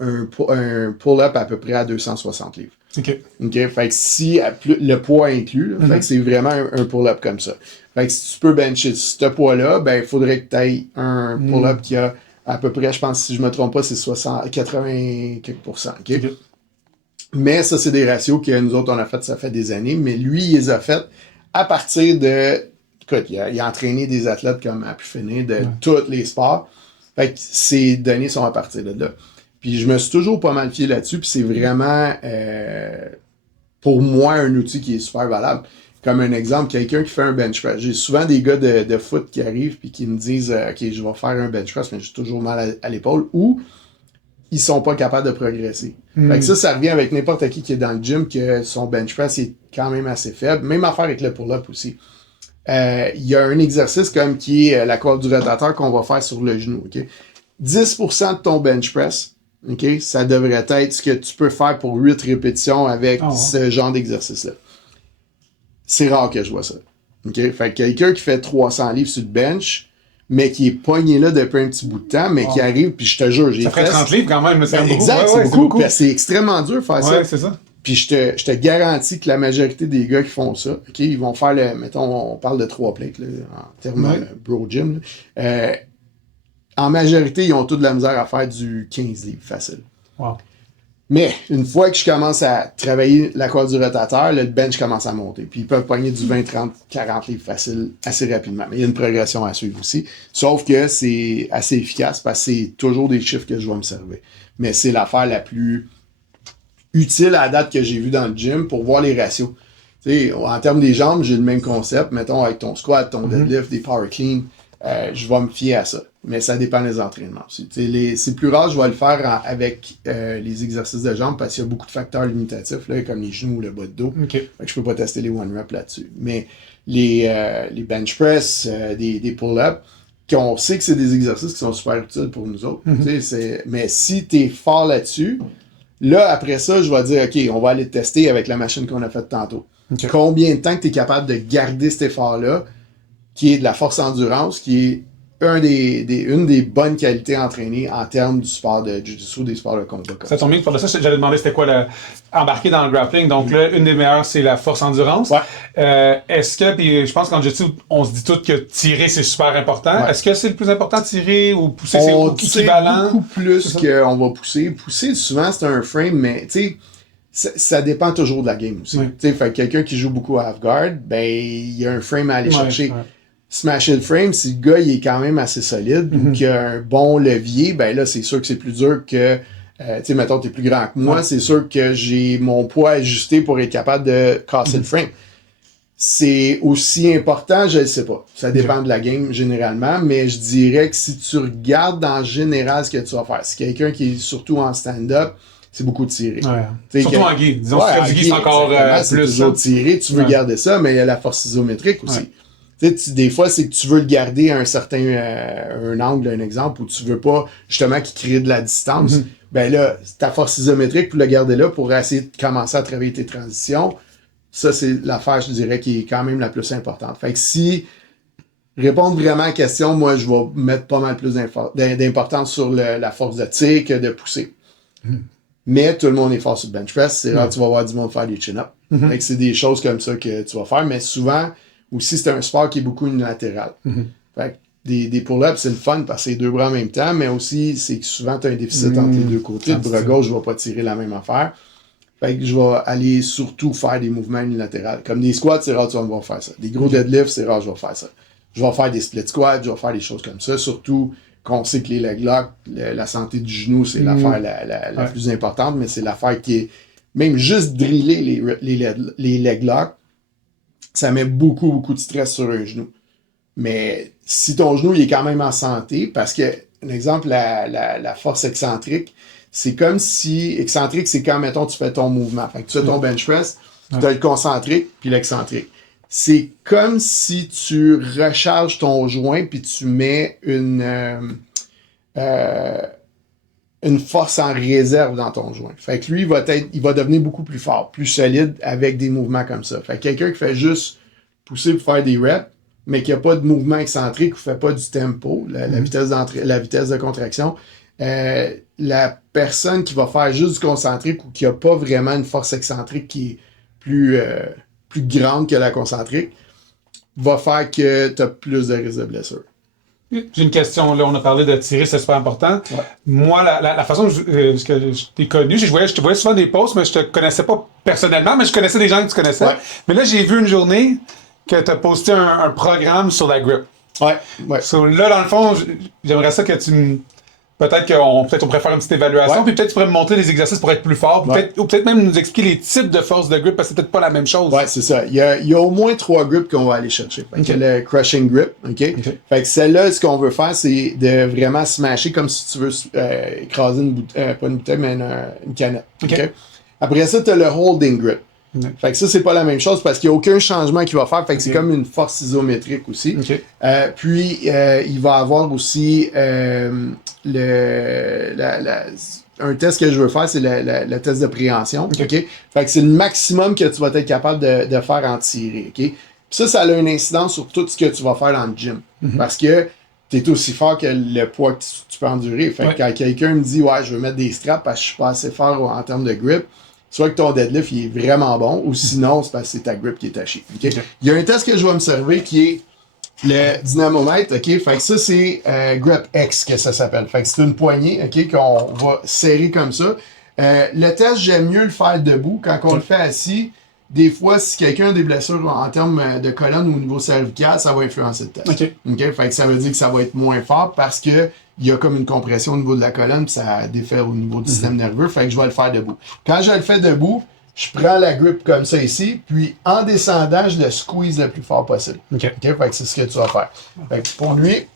un pull-up à peu près à 260 livres. OK. Fait que si le poids inclus, fait que c'est vraiment un pull-up comme ça. Fait que si tu peux bencher ce poids-là, ben il faudrait que tu aies un pull-up qui a à peu près, je pense, si je me trompe pas, c'est 80 quelques %. Okay? Mais ça, c'est des ratios que nous autres, on a fait, ça fait des années. Mais lui, il les a fait à partir de... Écoute, il a entraîné des athlètes comme à pu finir de tous les sports. Fait que ces données sont à partir de là. Puis je me suis toujours pas mal fié là-dessus, puis c'est vraiment, pour moi, un outil qui est super valable. Comme un exemple, quelqu'un qui fait un bench press. J'ai souvent des gars de foot qui arrivent puis qui me disent OK, je vais faire un bench press, mais j'ai toujours mal à l'épaule, ou ils sont pas capables de progresser. Fait que ça revient avec n'importe qui est dans le gym, que son bench press est quand même assez faible. Même affaire avec le pull-up aussi. Il y a un exercice comme qui est la corde du rotateur qu'on va faire sur le genou. Okay? 10% de ton bench press, okay, ça devrait être ce que tu peux faire pour 8 répétitions avec ce genre d'exercice-là. C'est rare que je vois ça. Okay? Fait que quelqu'un qui fait 300 livres sur le bench, mais qui est pogné là depuis un petit bout de temps, mais qui arrive, puis je te jure, j'ai fait... Ça fait 30 livres quand même, c'est beaucoup. Exact, c'est beaucoup. C'est extrêmement dur de faire ça. Ouais, c'est ça. Puis je te garantis que la majorité des gars qui font ça, OK, ils vont faire mettons, on parle de 3 plates, là, en termes bro gym. En majorité, ils ont toute de la misère à faire du 15 livres facile. Wow. Mais une fois que je commence à travailler la corde du rotateur, le bench commence à monter. Puis ils peuvent pogner du 20, 30, 40 livres facile assez rapidement. Mais il y a une progression à suivre aussi. Sauf que c'est assez efficace parce que c'est toujours des chiffres que je vais me servir. Mais c'est l'affaire la plus utile à la date que j'ai vue dans le gym pour voir les ratios. T'sais, en termes des jambes, j'ai le même concept. Mettons, avec ton squat, ton deadlift, des power clean, je vais me fier à ça. Mais ça dépend des entraînements aussi. C'est plus rare, je vais le faire avec les exercices de jambes parce qu'il y a beaucoup de facteurs limitatifs, là, comme les genoux ou le bas de dos. Okay. Fait que je peux pas tester les one rep là-dessus. Mais les bench press, des pull-ups, qu'on sait que c'est des exercices qui sont super utiles pour nous autres. Mais si tu es fort là-dessus, là, après ça, je vais dire, OK, on va aller tester avec la machine qu'on a faite tantôt. Okay. Combien de temps que tu es capable de garder cet effort-là, qui est de la force endurance, qui est une des bonnes qualités entraînées en termes du sport de jiu-jitsu, des sports de combat. Ça tombe bien que pour ça, j'allais demander c'était quoi embarquer dans le grappling. Donc là, une des meilleures, c'est la force endurance. Ouais. Est-ce que, puis je pense qu'en jiu-jitsu, on se dit tout que tirer, c'est super important. Ouais. Est-ce que c'est le plus important de tirer ou pousser, c'est équivalent? Beaucoup plus qu'on va pousser. Pousser, souvent, c'est un frame, mais tu sais, ça dépend toujours de la game aussi. Tu sais, fait quelqu'un qui joue beaucoup à half-guard, ben, il y a un frame à aller chercher. Ouais. Smasher le frame, si le gars il est quand même assez solide ou qu'il a un bon levier, ben là, c'est sûr que c'est plus dur que, tu sais, mettons, t'es plus grand que moi, c'est sûr que j'ai mon poids ajusté pour être capable de casser le frame. C'est aussi important, je ne sais pas. Ça dépend de la game généralement, mais je dirais que si tu regardes en général ce que tu vas faire, si quelqu'un qui est surtout en stand-up, c'est beaucoup de tirer. Ouais. Surtout en gi. Disons que du gi, c'est encore plus. C'est toujours tirer, tu veux garder ça, mais il y a la force isométrique aussi. Ouais. Des fois, c'est que tu veux le garder à un certain un angle, un exemple, où tu veux pas justement qu'il crée de la distance. Ben là, ta force isométrique, pour le garder là, pour essayer de commencer à travailler tes transitions, ça, c'est l'affaire, je dirais, qui est quand même la plus importante. Fait que si répondre vraiment à la question, moi, je vais mettre pas mal plus d'importance sur la force de tir que de pousser. Mais tout le monde est fort sur le bench press. C'est rare que tu vas voir du monde faire des chin-ups. Fait que c'est des choses comme ça que tu vas faire, mais souvent, aussi, c'est un sport qui est beaucoup unilatéral. Fait que des pull-ups, c'est le fun parce que c'est 2 bras en même temps, mais aussi, c'est que souvent, tu as un déficit entre les deux côtés. Le bras gauche, je ne vais pas tirer la même affaire. Fait que je vais aller surtout faire des mouvements unilatéraux. Comme des squats, c'est rare que tu vas me voir faire ça. Des gros deadlifts, c'est rare que je vais faire ça. Je vais faire des split squats, je vais faire des choses comme ça. Surtout qu'on sait que les leg locks, la santé du genou, c'est l'affaire la plus importante, mais c'est l'affaire qui est... Même juste driller les leg locks, ça met beaucoup, beaucoup de stress sur un genou. Mais si ton genou il est quand même en santé, parce que, un exemple, la force excentrique, c'est comme si, excentrique, c'est quand, mettons, tu fais ton mouvement. Fait que tu fais ton bench press, tu as le concentrique puis l'excentrique. C'est comme si tu recharges ton joint puis tu mets une force en réserve dans ton joint. Fait que lui, il va devenir beaucoup plus fort, plus solide avec des mouvements comme ça. Fait que quelqu'un qui fait juste pousser pour faire des reps, mais qui n'a pas de mouvement excentrique ou fait pas du tempo, la vitesse d'entrée, la vitesse de contraction, la personne qui va faire juste du concentrique ou qui n'a pas vraiment une force excentrique qui est plus grande que la concentrique, va faire que tu as plus de risques de blessure. J'ai une question, là, on a parlé de tirer, c'est super important. Ouais. Moi, la façon que je t'ai connu, je te voyais souvent des posts, mais je te connaissais pas personnellement, mais je connaissais des gens que tu connaissais. Ouais. Mais là, j'ai vu une journée que tu as posté un programme sur la grip. Ouais. So, là, dans le fond, j'aimerais ça que tu me... Peut-être qu'on pourrait faire une petite évaluation, puis peut-être tu pourrais me montrer des exercices pour être plus fort, ou peut-être même nous expliquer les types de force de grip, parce que c'est peut-être pas la même chose. Ouais, c'est ça. Il y a au moins 3 grips qu'on va aller chercher. Fait que le crushing grip, OK? Fait que celle-là, ce qu'on veut faire, c'est de vraiment smasher comme si tu veux écraser une bouteille, pas une bouteille, mais une canette. OK? Après ça, tu as le holding grip. Fait que ça, c'est pas la même chose parce qu'il n'y a aucun changement qu'il va faire. Fait que c'est comme une force isométrique aussi. Puis, il va avoir aussi un test que je veux faire, c'est le test de préhension. OK? Fait que c'est le maximum que tu vas être capable de faire en tiré. OK? Puis ça a une incidence sur tout ce que tu vas faire dans le gym. Parce que tu es aussi fort que le poids que tu peux endurer. Fait que quand quelqu'un me dit « Ouais, je veux mettre des straps parce que je suis pas assez fort en termes de grip », soit que ton deadlift il est vraiment bon, ou sinon, c'est parce que c'est ta grip qui est tachée. Okay? Il y a un test que je vais me servir qui est le dynamomètre. OK? Fait que ça, c'est Grip X que ça s'appelle. Fait que c'est une poignée, OK, qu'on va serrer comme ça. Le test, j'aime mieux le faire debout. Quand on le fait assis, des fois, si quelqu'un a des blessures en termes de colonne ou au niveau cervical, ça va influencer le test. OK? Fait que ça veut dire que ça va être moins fort parce que il y a comme une compression au niveau de la colonne, puis ça défait au niveau du système nerveux, fait que je vais le faire debout. Quand je le fais debout, je prends la grip comme ça ici, puis en descendant, je le squeeze le plus fort possible. OK? Fait que c'est ce que tu vas faire. Fait que pour lui,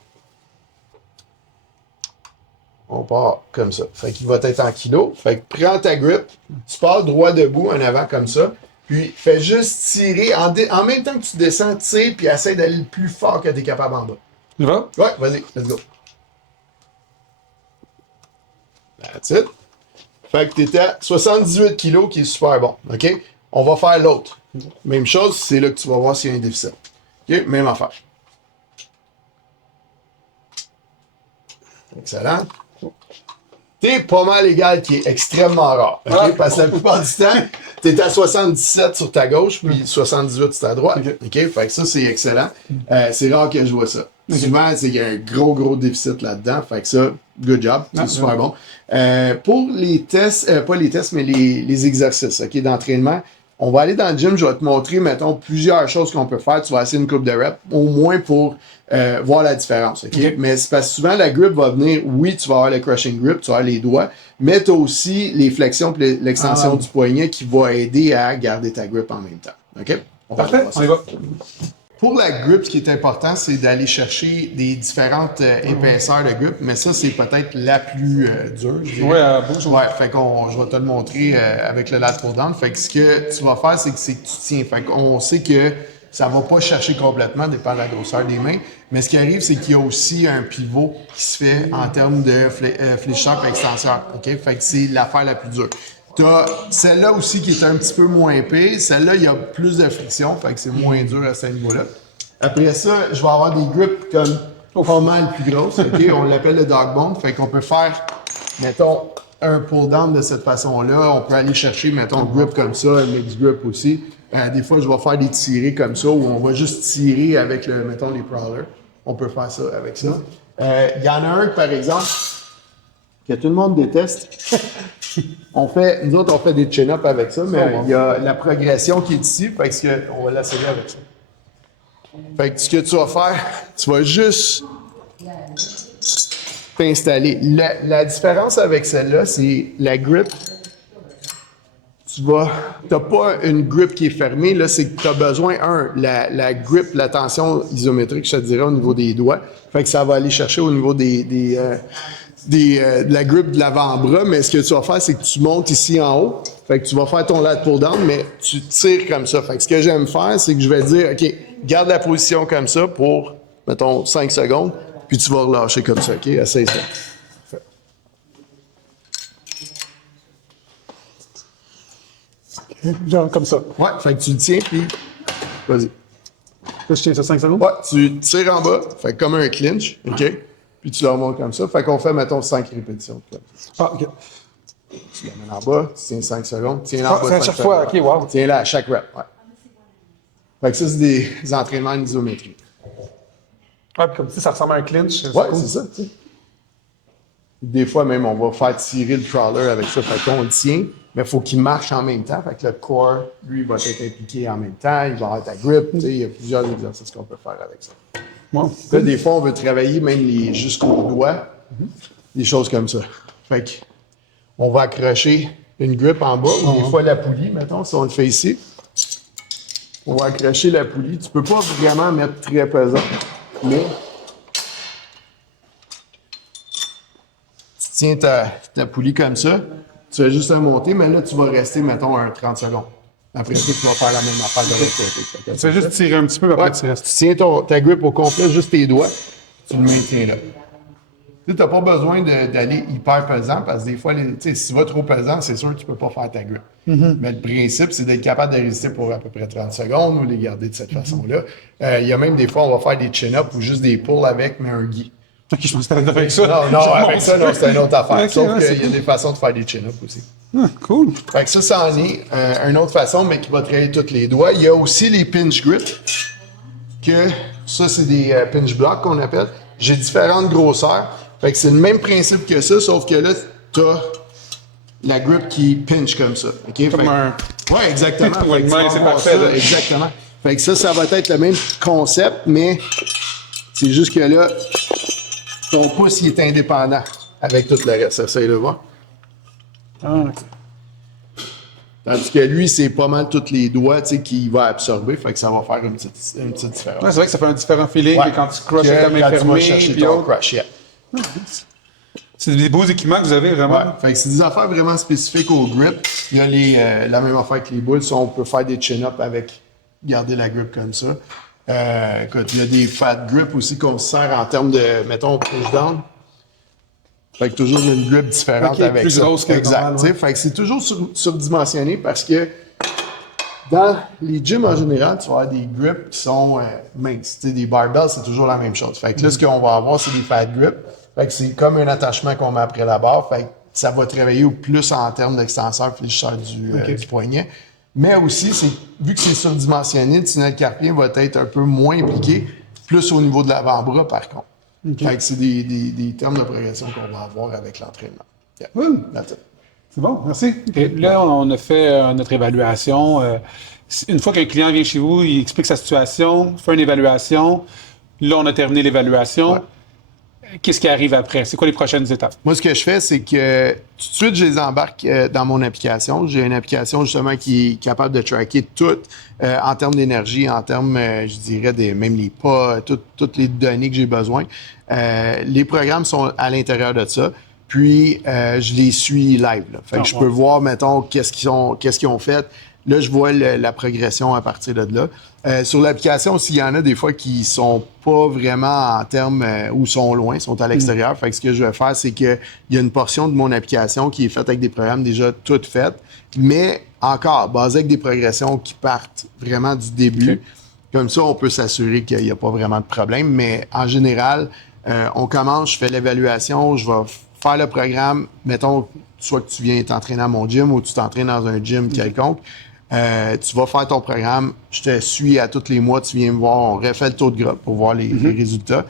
on part comme ça. Fait qu'il va être en kilos. Fait que prends ta grip, tu pars droit debout en avant comme ça, puis fais juste tirer, en même temps que tu descends, tire, puis essaie d'aller le plus fort que tu es capable en bas. Tu vas? Ouais, vas-y, let's go. That's it. Fait que t'étais à 78 kilos qui est super bon. OK? On va faire l'autre. Même chose, c'est là que tu vas voir s'il y a un déficit. OK? Même affaire. Excellent. T'es pas mal égal, qui est extrêmement rare. OK? Parce que la plupart du temps, t'es à 77 sur ta gauche, puis 78 sur ta droite. OK? Fait que ça, c'est excellent. C'est rare que je vois ça. Souvent, c'est qu'il y a un gros déficit là-dedans. Fait que ça, good job. C'est super bon. Pour les tests, pas les tests, mais les exercices, OK, d'entraînement, on va aller dans le gym, je vais te montrer, mettons, plusieurs choses qu'on peut faire. Tu vas essayer une coupe de reps, au moins pour voir la différence. OK? Mais c'est parce que souvent, la grip va venir, oui, tu vas avoir le crushing grip, tu vas avoir les doigts, mais tu as aussi les flexions et l'extension du poignet qui va aider à garder ta grip en même temps. OK? Parfait, on y va. Pour la grip, ce qui est important, c'est d'aller chercher des différentes épaisseurs de grip, mais ça, c'est peut-être la plus dure. Ouais, fait qu'on, je vais te le montrer avec le lateral down. Fait que ce que tu vas faire, c'est que tu tiens. Fait qu'on sait que ça va pas chercher complètement, dépend de la grosseur des mains. Mais ce qui arrive, c'est qu'il y a aussi un pivot qui se fait en termes de fléchisseur et extenseur. OK? Fait que c'est l'affaire la plus dure. Tu as celle-là aussi qui est un petit peu moins épais. Celle-là, il y a plus de friction, fait que c'est moins dur à ce niveau-là. Après ça, je vais avoir des grips comme pas mal plus grosses. Okay? On l'appelle le dog bone. Fait qu'on peut faire, mettons, un pull-down de cette façon-là. On peut aller chercher, mettons, un grip comme ça, un mix grip aussi. Des fois, je vais faire des tirés comme ça où on va juste tirer avec, mettons, les prowlers. On peut faire ça avec ça. Il y en a un, par exemple, que tout le monde déteste. Nous autres, on fait des chin-ups avec ça, mais il y a la progression qui est ici, fait que on va l'essayer avec ça. Fait que ce que tu vas faire, tu vas juste t'installer. La différence avec celle-là, c'est la grip. Tu t'as pas une grip qui est fermée, là, c'est que tu as besoin, la grip, la tension isométrique, je te dirais, au niveau des doigts. Fait que ça va aller chercher au niveau de la grip de l'avant-bras, mais ce que tu vas faire, c'est que tu montes ici en haut. Fait que tu vas faire ton lat pull down, mais tu tires comme ça. Fait que ce que j'aime faire, c'est que je vais dire, OK, garde la position comme ça pour, mettons, 5 secondes, puis tu vas relâcher comme ça, OK? Essaye ça. Genre comme ça. Ouais, fait que tu le tiens, puis vas-y. Là, je tiens ça 5 secondes? Ouais, tu tires en bas, fait comme un clinch, OK? Puis tu le remontes comme ça. Fait qu'on fait, mettons, 5 répétitions. Ah, OK. Tu l'amènes en bas, tu tiens 5 secondes, tu tiens en bas. C'est à chaque fois, OK, wow. Tiens-la à chaque rep, ouais. Fait que ça, c'est des entraînements en isométrie. Ouais, puis comme ça ressemble à un clinch. Ouais, c'est ça, tu sais. Des fois, même, on va faire tirer le crawler avec ça. Fait qu'on le tient, mais il faut qu'il marche en même temps. Fait que le core, lui, va être impliqué en même temps. Il va avoir ta grip. Tu sais, il y a plusieurs exercices qu'on peut faire avec ça. Wow. Là, des fois, on veut travailler même jusqu'aux doigts. Des choses comme ça. Fait que on va accrocher une grip en bas, ou des fois la poulie, mettons, si on le fait ici. On va accrocher la poulie. Tu peux pas vraiment mettre très pesant, mais tu tiens ta poulie comme ça, tu vas juste la monter, mais là, tu vas rester, mettons, 30 secondes. Après ça, tu vas faire la même affaire de l'autre côté. Tu vas juste tirer un petit peu, après tu restes. Tu tiens ta grip au complet, juste tes doigts, tu le maintiens là. Tu n'as pas besoin d'aller hyper pesant, parce que des fois, si tu vas trop pesant, c'est sûr que tu ne peux pas faire ta grip. Mais le principe, c'est d'être capable de résister pour à peu près 30 secondes ou les garder de cette façon-là. Il y a même des fois, on va faire des chin-ups ou juste des pulls avec, mais un gui. OK, je pense que c'était avec ça. Non, avec ça, non, c'est une autre affaire. Okay, Sauf qu'il y a des façons de faire des chin-ups aussi. Ah, cool. Fait que ça en est une autre façon, mais qui va travailler tous les doigts. Il y a aussi les pinch grips, que ça, c'est des pinch blocks qu'on appelle. J'ai différentes grosseurs. Fait que c'est le même principe que ça, sauf que là, t'as la grip qui pinch comme ça. Okay? Comme un... Ouais, exactement. Ouais, Fait que c'est parfait. ça, exactement. Fait que ça va être le même concept, mais c'est juste que là, ton pouce, il est indépendant avec tout le reste. Essaye de voir. Ah, Tandis que lui, c'est pas mal tous les doigts qu'il va absorber. Fait que ça va faire une petite différence. ouais, c'est vrai que ça fait un différent feeling que quand tu crushes avec ta main fermée. Tu vas chercher puis ton autre. crush, yeah. C'est des beaux équipements que vous avez vraiment. Ouais, fait que c'est des affaires vraiment spécifiques au grip. Il y a la même affaire que les boules. On peut faire des chin-ups avec garder la grip comme ça. Écoute, il y a des fat grips aussi qu'on se sert en termes de, mettons, push-down. Fait que toujours une grip différente okay, avec plus ça. Grosse que exact. normal, ouais. Fait que c'est toujours surdimensionné parce que dans les gyms en général, tu vas avoir des grips qui sont minces. T'sais, des barbells, c'est toujours la même chose. Fait que là, ce qu'on va avoir, c'est des fat grips. Fait que c'est comme un attachement qu'on met après la barre. Fait que ça va travailler au plus en termes d'extenseur fléchisseur du poignet. Mais aussi, vu que c'est surdimensionné, le tunnel carpien va être un peu moins impliqué, plus au niveau de l'avant-bras, par contre. Okay. Fait que c'est des termes de progression qu'on va avoir avec l'entraînement. Yeah. C'est bon, merci. Et là, on a fait notre évaluation. Une fois qu'un client vient chez vous, il explique sa situation, fait une évaluation. Là, on a terminé l'évaluation. Ouais. Qu'est-ce qui arrive après? C'est quoi les prochaines étapes? Moi, ce que je fais, c'est que tout de suite, je les embarque dans mon application. J'ai une application, justement, qui est capable de tracker tout en termes d'énergie, en termes, je dirais, même les pas, toutes les données que j'ai besoin. Les programmes sont à l'intérieur de ça. Puis, je les suis live. Là. Fait que je peux voir, mettons, qu'est-ce qu'ils ont fait. Là, je vois la progression à partir de là. Sur l'application, s'il y en a des fois qui sont pas vraiment en termes ou sont loin, sont à l'extérieur. Fait que ce que je vais faire, c'est qu'il y a une portion de mon application qui est faite avec des programmes déjà toutes faites, mais encore basée avec des progressions qui partent vraiment du début. Okay. Comme ça, on peut s'assurer qu'il n'y a pas vraiment de problème. Mais en général, on commence, je fais l'évaluation, je vais faire le programme, mettons, soit que tu viens t'entraîner à mon gym ou tu t'entraînes dans un gym quelconque. Tu vas faire ton programme, je te suis à tous les mois, tu viens me voir, on refait le taux de gras pour voir les résultats.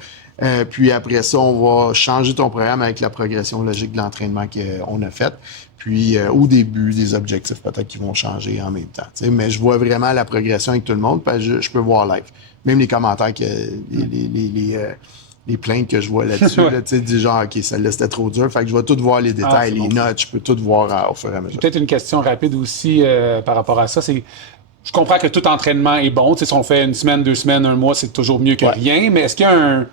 Puis après ça, on va changer ton programme avec la progression logique de l'entraînement qu'on a fait. Puis au début, des objectifs peut-être qui vont changer en même temps. T'sais. Mais je vois vraiment la progression avec tout le monde, parce que je peux voir live. Même les commentaires que les plaintes que je vois là-dessus, là, tu sais, du genre, OK, celle-là, c'était trop dur. Fait que je vais tout voir les détails, les notes, je peux tout voir au fur et à mesure. Peut-être une question rapide aussi par rapport à ça, c'est je comprends que tout entraînement est bon. Tu sais, si on fait une semaine, 2 semaines, 1 mois, c'est toujours mieux que rien. Mais est-ce qu'il y a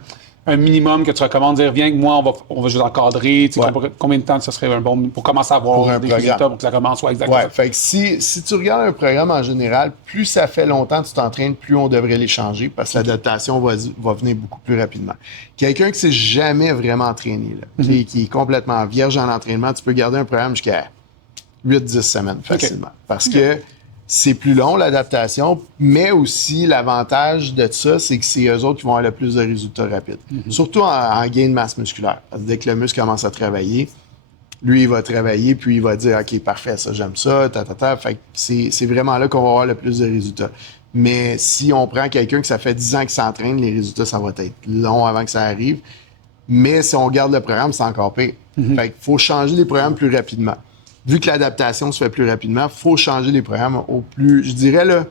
un minimum que tu recommandes, dire, viens que moi, on va juste encadrer. Tu sais, combien de temps ça serait un bon pour commencer à avoir des résultats pour que ça commence? Ouais, exactement. Ouais, fait que si tu regardes un programme en général, plus ça fait longtemps que tu t'entraînes, plus on devrait les changer parce que l'adaptation va venir beaucoup plus rapidement. Quelqu'un qui s'est jamais vraiment entraîné, là, qui est complètement vierge en entraînement, tu peux garder un programme jusqu'à 8-10 semaines facilement. Parce que c'est plus long, l'adaptation, mais aussi l'avantage de ça, c'est que c'est eux autres qui vont avoir le plus de résultats rapides. Surtout en gain de masse musculaire. Parce que dès que le muscle commence à travailler, lui, il va travailler, puis il va dire « OK, parfait, ça, j'aime ça, Fait que c'est vraiment là qu'on va avoir le plus de résultats. Mais si on prend quelqu'un que ça fait 10 ans qu'il s'entraîne, les résultats, ça va être long avant que ça arrive. Mais si on garde le programme, c'est encore pire. Fait qu'il faut changer les programmes plus rapidement. Vu que l'adaptation se fait plus rapidement, il faut changer les programmes au plus... Je dirais, là,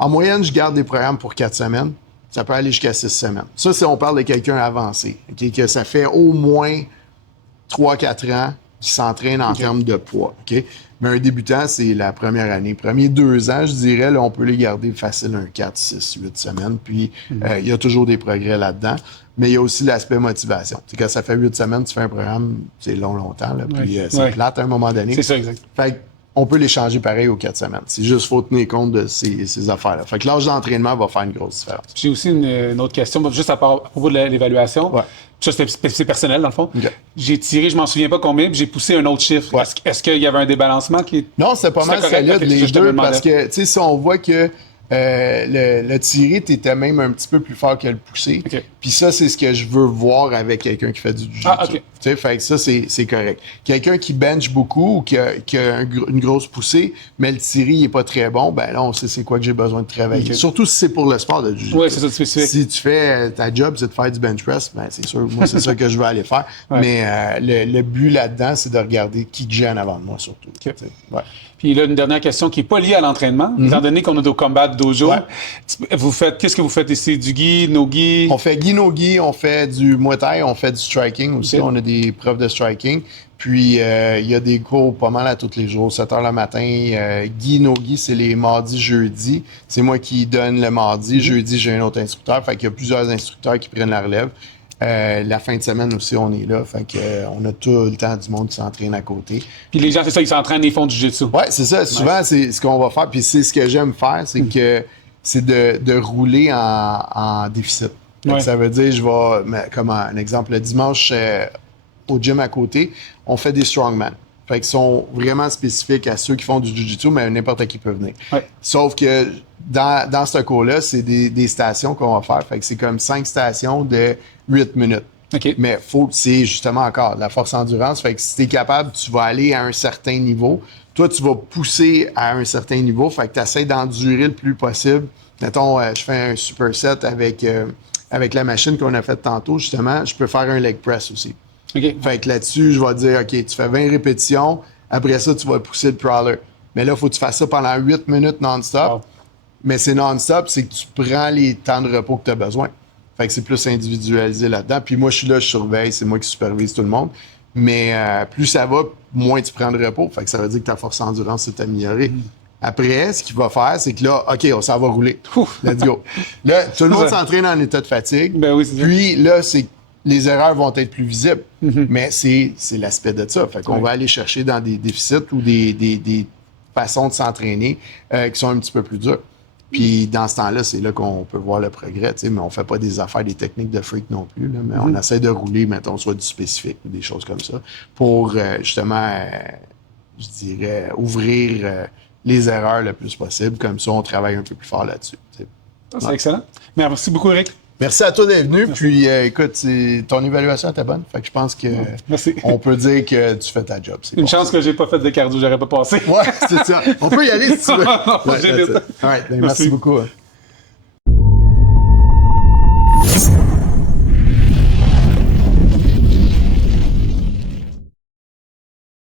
en moyenne, je garde des programmes pour 4 semaines. Ça peut aller jusqu'à 6 semaines. Ça, c'est on parle de quelqu'un avancé, okay, que ça fait au moins 3-4 ans qu'il s'entraîne en termes de poids. Okay? Mais un débutant, c'est la première année. Premiers 2 ans, je dirais, là, on peut les garder facile un 4, 6, 8 semaines. Puis, il y a toujours des progrès là-dedans. Mais il y a aussi l'aspect motivation. Quand ça fait 8 semaines, tu fais un programme, c'est longtemps. Là, puis c'est plate à un moment donné. C'est ça, exact. Fait on peut les changer pareil aux 4 semaines. C'est juste faut tenir compte de ces affaires-là. Fait que l'âge d'entraînement va faire une grosse différence. J'ai aussi une autre question, juste à propos de l'évaluation. Ouais. Ça, c'est personnel, dans le fond. Okay. J'ai tiré, je m'en souviens pas combien, puis j'ai poussé un autre chiffre. Ouais. Est-ce qu'il y avait un débalancement qui... Non, c'est pas mal solide, les deux, parce que, tu sais, si on voit que le tiré, t'étais même un petit peu plus fort que le poussé. Okay. Puis ça, c'est ce que je veux voir avec quelqu'un qui fait du jiu-jitsu. Ah, OK. Tu sais, fait que ça, c'est correct. Quelqu'un qui bench beaucoup ou qui a une grosse poussée, mais le tiré, il est pas très bon, ben là, on sait c'est quoi que j'ai besoin de travailler. Okay. Surtout si c'est pour le sport de jiu-jitsu. Oui, c'est ça, spécifique. Si tu fais ta job, c'est de faire du bench press, ben c'est sûr, moi, c'est ça que je vais aller faire. Ouais. Mais le but là-dedans, c'est de regarder qui que j'ai en avant de moi, surtout. Okay. Ouais. Puis là, une dernière question qui n'est pas liée à l'entraînement. Étant donné qu'on a nos Combat Dojo, qu'est-ce que vous faites ici? Du gi, no-gi? On fait gi, no-gi, on fait du Muay Thai, on fait du striking aussi. Okay. On a des profs de striking. Puis, il y a des cours pas mal à tous les jours, 7 h le matin. Gi, no-gi, c'est les mardis, jeudis. C'est moi qui donne le mardi. Jeudi, j'ai un autre instructeur. Fait qu'il y a plusieurs instructeurs qui prennent la relève. La fin de semaine aussi, on est là. Fait que, on a tout le temps du monde qui s'entraîne à côté. Puis les gens, c'est ça, ils s'entraînent, ils font du jiu-jitsu. Oui, c'est ça. Souvent, c'est ce qu'on va faire. Puis c'est ce que j'aime faire, c'est de rouler en déficit. Ça veut dire, je vais, comme un exemple, le dimanche au gym à côté, on fait des strongman. Fait qu'ils sont vraiment spécifiques à ceux qui font du jiu-jitsu, mais n'importe qui peut venir. Ouais. Sauf que dans ce cours-là, c'est des stations qu'on va faire. Fait que c'est comme 5 stations de 8 minutes. Okay. Mais c'est justement encore de la force endurance. Fait que si tu es capable, tu vas aller à un certain niveau. Toi, tu vas pousser à un certain niveau. Fait que tu essaies d'endurer le plus possible. Mettons, je fais un superset avec la machine qu'on a faite tantôt, justement. Je peux faire un leg press aussi. Okay. Fait que là-dessus, je vais dire, OK, tu fais 20 répétitions. Après ça, tu vas pousser le prowler. Mais là, il faut que tu fasses ça pendant 8 minutes non-stop. Wow. Mais c'est non-stop, c'est que tu prends les temps de repos que tu as besoin. Fait que c'est plus individualisé là-dedans. Puis moi, je suis là, je surveille, c'est moi qui supervise tout le monde. Mais plus ça va, moins tu prends de repos. Fait que ça veut dire que ta force endurance s'est améliorée. Après, ce qu'il va faire, c'est que là, OK, ça va rouler. Let's go. Là, tout le monde s'entraîne en état de fatigue. Ben oui, puis là, les erreurs vont être plus visibles. Mais c'est l'aspect de ça. Fait qu'on va aller chercher dans des déficits ou des façons de s'entraîner qui sont un petit peu plus dures. Puis dans ce temps-là, c'est là qu'on peut voir le progrès, tu sais, mais on fait pas des affaires, des techniques de freak non plus, là, mais on essaie de rouler, mettons, soit du spécifique ou des choses comme ça, pour justement, je dirais, ouvrir les erreurs le plus possible. Comme ça, on travaille un peu plus fort là-dessus. C'est excellent. Merci beaucoup, Eric. Merci à toi d'être venu. Puis, écoute, ton évaluation était bonne. Fait que je pense que on peut dire que tu fais ta job. Une chance que j'ai pas fait de cardio, j'aurais pas passé. Ouais, c'est ça. On peut y aller si tu veux. All right, merci beaucoup.